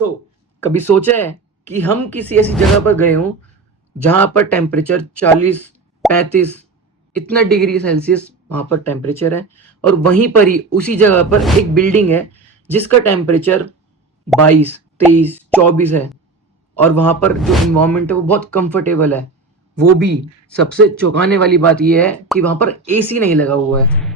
तो कभी सोचा है कि हम किसी ऐसी जगह पर गए हों जहाँ पर टेम्परेचर 40-35 इतना डिग्री सेल्सियस वहाँ पर टेम्परेचर है और वहीं पर ही उसी जगह पर एक बिल्डिंग है जिसका टेम्परेचर 22-23-24 है और वहाँ पर जो इन्वायरमेंट है वो बहुत कंफर्टेबल है। वो भी सबसे चौंकाने वाली बात ये है कि वहाँ पर एसी नहीं लगा हुआ है।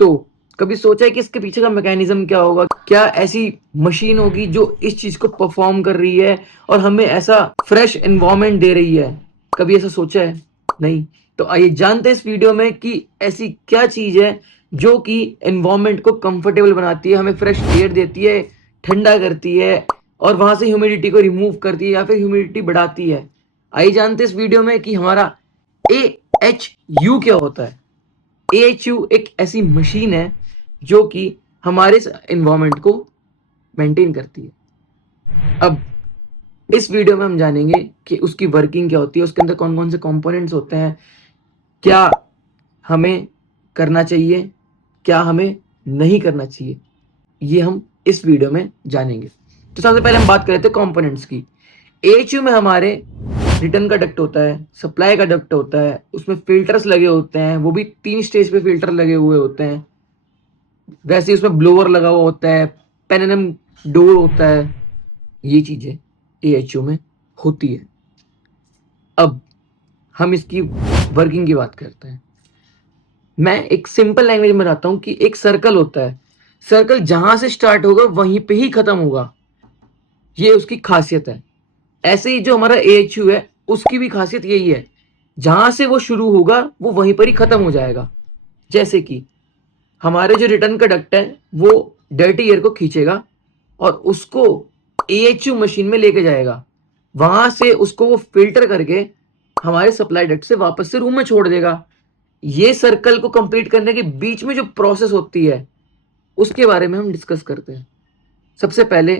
तो कभी सोचा है कि इसके पीछे का मैकेनिज्म क्या होगा? क्या ऐसी मशीन होगी जो इस चीज को परफॉर्म कर रही है और हमें ऐसा फ्रेश एनवायरनमेंट दे रही है? कभी ऐसा सोचा है? नहीं। तो आइए जानते हैं इस वीडियो में कि ऐसी क्या चीज है जो कि एनवायरनमेंट को कंफर्टेबल बनाती है, हमें फ्रेश एयर देती है, ठंडा करती है और वहां से ह्यूमिडिटी को रिमूव करती है या फिर ह्यूमिडिटी बढ़ाती है। आइए जानते हैं इस वीडियो में कि हमारा AHU क्या होता है। AHU एक ऐसी मशीन है जो कि हमारे एनवायरनमेंट को मेंटेन करती है। अब इस वीडियो में हम जानेंगे कि उसकी वर्किंग क्या होती है, उसके अंदर कौन कौन से कंपोनेंट्स होते हैं, क्या हमें करना चाहिए, क्या हमें नहीं करना चाहिए, ये हम इस वीडियो में जानेंगे। तो सबसे पहले हम बात कर लेते हैं कंपोनेंट्स की। AHU में हमारे रिटर्न का डक्ट होता है, सप्लाई का डक्ट होता है, उसमें फिल्टर्स लगे होते हैं, वो भी 3 स्टेज पे फिल्टर लगे हुए होते हैं। वैसे ही उसमें ब्लोअर लगा हुआ होता है, पेनेनम डोर होता है। ये चीजें AHU में होती है। अब हम इसकी वर्किंग की बात करते हैं। मैं एक सिंपल लैंग्वेज में बताता हूं कि एक सर्कल होता है, सर्कल जहां से स्टार्ट होगा वहीं पे ही खत्म होगा। ये उसकी खासियत है। ऐसे ही जो हमारा AHU है उसकी भी खासियत यही है, जहां से वो शुरू होगा वो वहीं पर ही खत्म हो जाएगा। जैसे कि हमारे जो रिटर्न का डक्ट है वो डर्टी एयर को खींचेगा और उसको AHU मशीन में लेके जाएगा, वहां से उसको वो फिल्टर करके हमारे सप्लाई डक्ट से वापस से रूम में छोड़ देगा। ये सर्कल को कंप्लीट करने के बीच में जो प्रोसेस होती है उसके बारे में हम डिस्कस करते हैं। सबसे पहले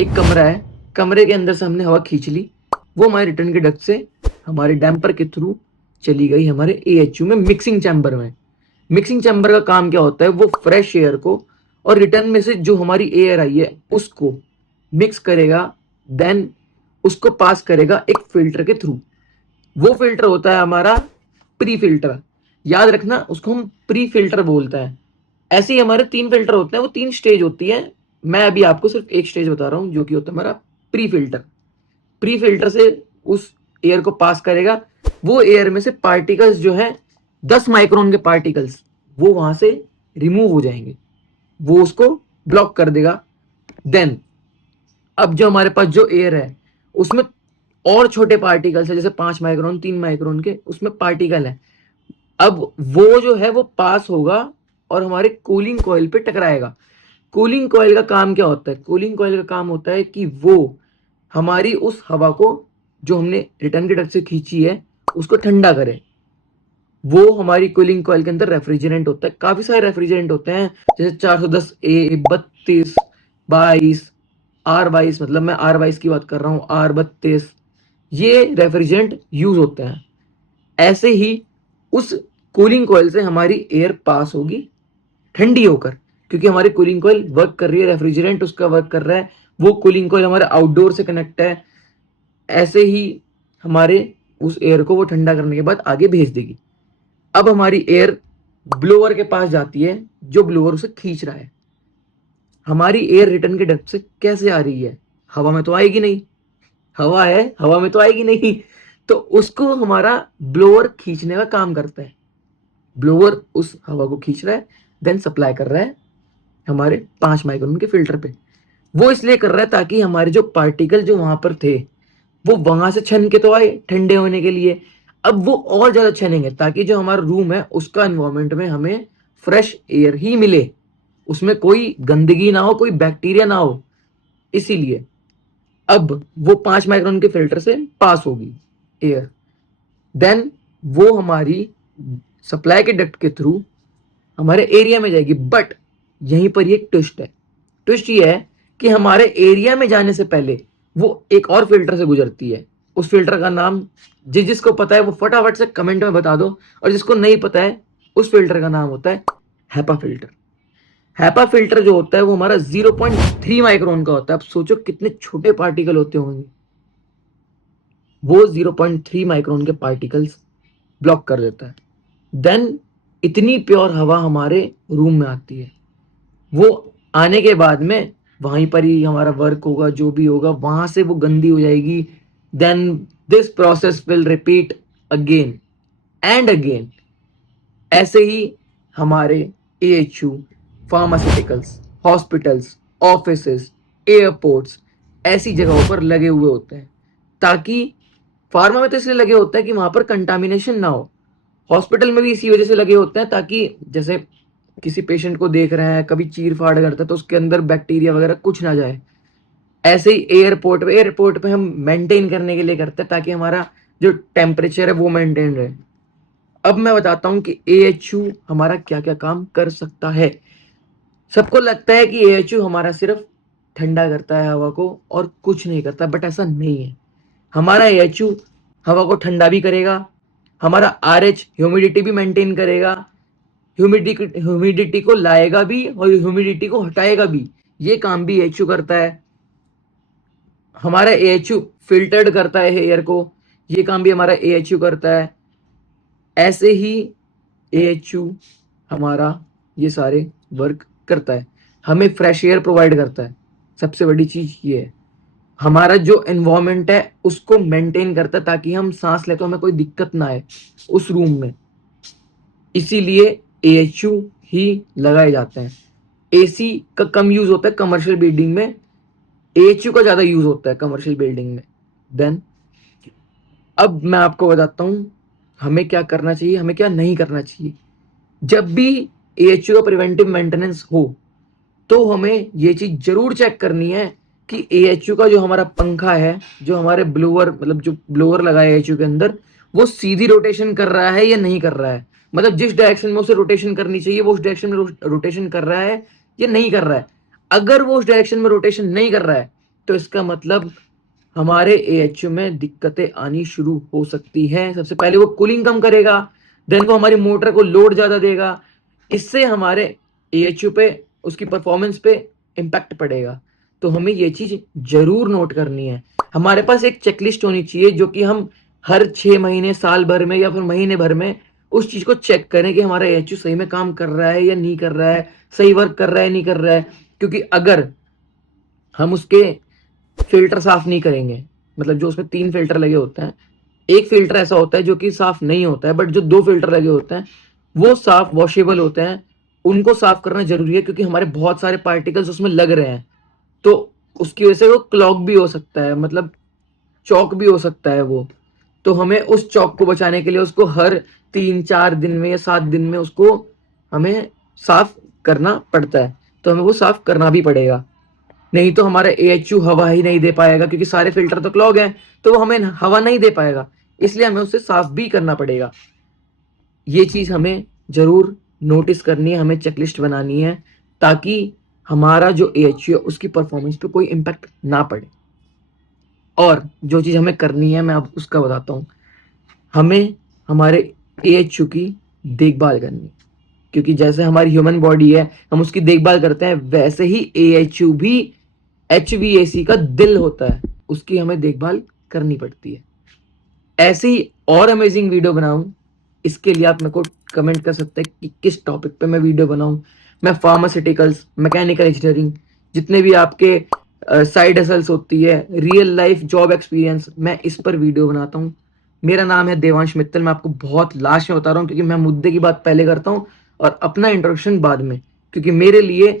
एक कमरा है, कमरे के अंदर से हमने हवा खींच ली, वो हमारे रिटर्न के डक्ट से हमारे डैम्पर के थ्रू चली गई हमारे AHU में मिक्सिंग चैम्बर में। मिक्सिंग चैम्बर का काम क्या होता है, वो फ्रेश एयर को और रिटर्न में से जो हमारी एयर आई है उसको मिक्स करेगा, देन उसको पास करेगा एक फिल्टर के थ्रू। वो फिल्टर होता है हमारा प्री फिल्टर। याद रखना उसको हम प्री फिल्टर बोलते हैं। ऐसे ही हमारे 3 फिल्टर होते हैं, वो 3 स्टेज होती है। मैं अभी आपको सिर्फ एक स्टेज बता रहा हूं जो कि होता है हमारा प्री फिल्टर। प्री फिल्टर से उस एयर को पास करेगा, वो एयर में से पार्टिकल्स जो है 10 माइक्रोन के पार्टिकल्स वो वहां से रिमूव हो जाएंगे, वो उसको ब्लॉक कर देगा। देन अब जो हमारे पास जो एयर है उसमें और छोटे पार्टिकल्स है, जैसे 5 माइक्रोन 3 माइक्रोन के उसमें पार्टिकल है। अब वो जो है वो पास होगा और हमारे कूलिंग कॉइल पे टकराएगा। कूलिंग कॉइल का काम क्या होता है? कूलिंग कॉइल का काम होता है कि वो हमारी उस हवा को जो हमने रिटर्न के डक्ट से खींची है उसको ठंडा करे। वो हमारी कूलिंग कॉइल के अंदर रेफ्रिजरेंट होता है, काफी सारे रेफ्रिजरेंट होते हैं, जैसे 410A 32 22 R22, मतलब मैं R22 की बात कर रहा हूँ, R32, ये रेफ्रिजरेंट यूज होते हैं। ऐसे ही उस कूलिंग कॉइल से हमारी एयर पास होगी ठंडी होकर, क्योंकि हमारी कूलिंग कॉइल वर्क कर रही है, रेफ्रिजरेंट उसका वर्क कर रहा है, वो कूलिंग कॉइल हमारे आउटडोर से कनेक्ट है। ऐसे ही हमारे उस एयर को वो ठंडा करने के बाद आगे भेज देगी। अब हमारी एयर ब्लोअर के पास जाती है, जो ब्लोअर उसे खींच रहा है। हमारी एयर रिटर्न के डक्ट से कैसे आ रही है? हवा में तो आएगी नहीं, हवा है, हवा में तो आएगी नहीं, तो उसको हमारा ब्लोअर खींचने का काम करता है। ब्लोअर उस हवा को खींच रहा है, देन सप्लाई कर रहा है हमारे 5 माइक्रोन के फिल्टर पे। वो इसलिए कर रहा है ताकि हमारे जो पार्टिकल जो वहां पर थे वो वहां से छन के तो आए ठंडे होने के लिए। अब वो और ज्यादा छनेंगे ताकि जो हमारा रूम है उसका एनवायरमेंट में हमें फ्रेश एयर ही मिले, उसमें कोई गंदगी ना हो, कोई बैक्टीरिया ना हो। इसीलिए अब वो 5 माइक्रोन के फिल्टर से पास होगी एयर, देन वो हमारी सप्लाई के डक्ट के थ्रू हमारे एरिया में जाएगी। बट यहीं पर एक ट्विस्ट है। ट्विस्ट ये है कि हमारे एरिया में जाने से पहले वो एक और फिल्टर से गुजरती है। उस फिल्टर का नाम जिसको पता है वो फटाफट से कमेंट में बता दो, और जिसको नहीं पता है उस फिल्टर का नाम होता है हैपा फिल्टर। हैपा फिल्टर जो होता है वो हमारा 0.3 माइक्रोन का होता है। अब सोचो कितने छोटे पार्टिकल होते होंगे। वो 0.3 माइक्रोन के पार्टिकल्स ब्लॉक कर देता है। देन इतनी प्योर हवा हमारे रूम में आती है। वो आने के बाद में वहीं पर ही हमारा वर्क होगा, जो भी होगा वहां से वो गंदी हो जाएगी। Then this process will repeat again and again. ऐसे ही हमारे AHU, pharmaceuticals, hospitals, offices, airports ऐसी जगहों पर लगे हुए होते हैं, ताकि फार्मा में तो इसलिए लगे होते हैं कि वहां पर कंटामिनेशन ना हो। हॉस्पिटल में भी इसी वजह से लगे होते हैं, ताकि जैसे किसी पेशेंट को देख रहे हैं, कभी चीर फाड़ करता है तो उसके अंदर बैक्टीरिया वगैरह कुछ ना जाए। ऐसे ही एयरपोर्ट पे हम मेंटेन करने के लिए करते हैं, ताकि हमारा जो टेम्परेचर है वो मेंटेन रहे। अब मैं बताता हूं कि एएचयू हमारा क्या क्या काम कर सकता है। सबको लगता है कि एएचयू हमारा सिर्फ ठंडा करता है हवा को और कुछ नहीं करता, बट ऐसा नहीं है। हमारा एएचयू हवा को ठंडा भी करेगा, हमारा आरएच ह्यूमिडिटी भी मेंटेन करेगा, ह्यूमिडिटी को लाएगा भी और ह्यूमिडिटी को हटाएगा भी। ये काम भी एएचयू करता है। हमारा एएचयू फिल्टर्ड करता है एयर को, ये काम भी हमारा एएचयू करता है। ऐसे ही एएचयू हमारा ये सारे वर्क करता है। हमें फ्रेश एयर प्रोवाइड करता है। सबसे बड़ी चीज ये है, हमारा जो एनवायरमेंट है उसको मेंटेन करता है, ताकि हम सांस ले तो हमें कोई दिक्कत ना आए उस रूम में। इसीलिए एएचयू ही लगाए जाते हैं। एसी का कम यूज होता है कमर्शियल बिल्डिंग में, एएचयू का ज्यादा यूज होता है कमर्शियल बिल्डिंग में। देन अब मैं आपको बताता हूं हमें क्या करना चाहिए, हमें क्या नहीं करना चाहिए। जब भी एएचयू का प्रिवेंटिव मेंटेनेंस हो तो हमें ये चीज जरूर चेक करनी है कि एएचयू का जो हमारा पंखा है, जो हमारे ब्लोअर मतलब जो ब्लोअर लगा है एएचयू के अंदर, वो सीधी रोटेशन कर रहा है या नहीं कर रहा है। मतलब जिस डायरेक्शन में उसे रोटेशन करनी चाहिए वो उस डायरेक्शन में रोटेशन कर रहा है या नहीं कर रहा है। अगर वो उस डायरेक्शन में रोटेशन नहीं कर रहा है तो इसका मतलब हमारे एएचयू में दिक्कतें आनी शुरू हो सकती हैं। सबसे पहले वो कूलिंग कम करेगा, देन वो हमारी मोटर को लोड ज्यादा देगा। इससे हमारे एएचयू पे, उसकी परफॉर्मेंस पे इम्पैक्ट पड़ेगा। तो हमें ये चीज जरूर नोट करनी है। हमारे पास एक चेकलिस्ट होनी चाहिए जो कि हम हर 6 महीने, साल भर में या फिर महीने भर में उस चीज को चेक करें कि हमारा एएचयू सही में काम कर रहा है या नहीं कर रहा है, सही वर्क कर रहा है नहीं कर रहा है। क्योंकि अगर हम उसके फिल्टर साफ नहीं करेंगे, मतलब जो उसमें 3 फिल्टर लगे होते हैं, एक फिल्टर ऐसा होता है जो कि साफ नहीं होता है, बट जो 2 फिल्टर लगे होते हैं वो साफ वॉशेबल होते हैं। उनको साफ करना जरूरी है, क्योंकि हमारे बहुत सारे पार्टिकल्स उसमें लग रहे हैं। तो उसकी वजह से वो क्लॉग भी हो सकता है, मतलब चौक भी हो सकता है वो। तो हमें उस चौक को बचाने के लिए उसको हर 3-4 दिन में या 7 दिन में उसको हमें साफ करना पड़ता है। तो हमें वो साफ करना भी पड़ेगा, नहीं तो हमारा एएचयू हवा ही नहीं दे पाएगा, क्योंकि सारे फिल्टर तो क्लॉग हैं, तो वो हमें हवा नहीं दे पाएगा। इसलिए हमें उसे साफ भी करना पड़ेगा। ये चीज हमें जरूर नोटिस करनी है, हमें चेकलिस्ट बनानी है, ताकि हमारा जो एएचयू है उसकी परफॉर्मेंस पे कोई इम्पैक्ट ना पड़े। और जो चीज हमें करनी है मैं अब उसका बताता हूँ। हमें हमारे एएचयू की देखभाल करनी है, क्योंकि जैसे हमारी ह्यूमन बॉडी है हम उसकी देखभाल करते हैं, वैसे ही एएचयू भी एचवीएसी का दिल होता है, उसकी हमें देखभाल करनी पड़ती है। ऐसे ही और अमेजिंग वीडियो बनाऊं, इसके लिए आप मेरे को कमेंट कर सकते हैं कि किस टॉपिक पे मैं वीडियो बनाऊं। मैं फार्मास्यूटिकल्स, मैकेनिकल इंजीनियरिंग, जितने भी आपके साइड हसल्स होती है, रियल लाइफ जॉब एक्सपीरियंस, मैं इस पर वीडियो बनाता हूँ। मेरा नाम है देवांश मित्तल। मैं आपको बहुत लास्ट में बता रहा हूँ, क्योंकि मैं मुद्दे की बात पहले करता हूँ और अपना इंट्रोडक्शन बाद में, क्योंकि मेरे लिए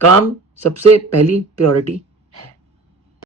काम सबसे पहली प्रायोरिटी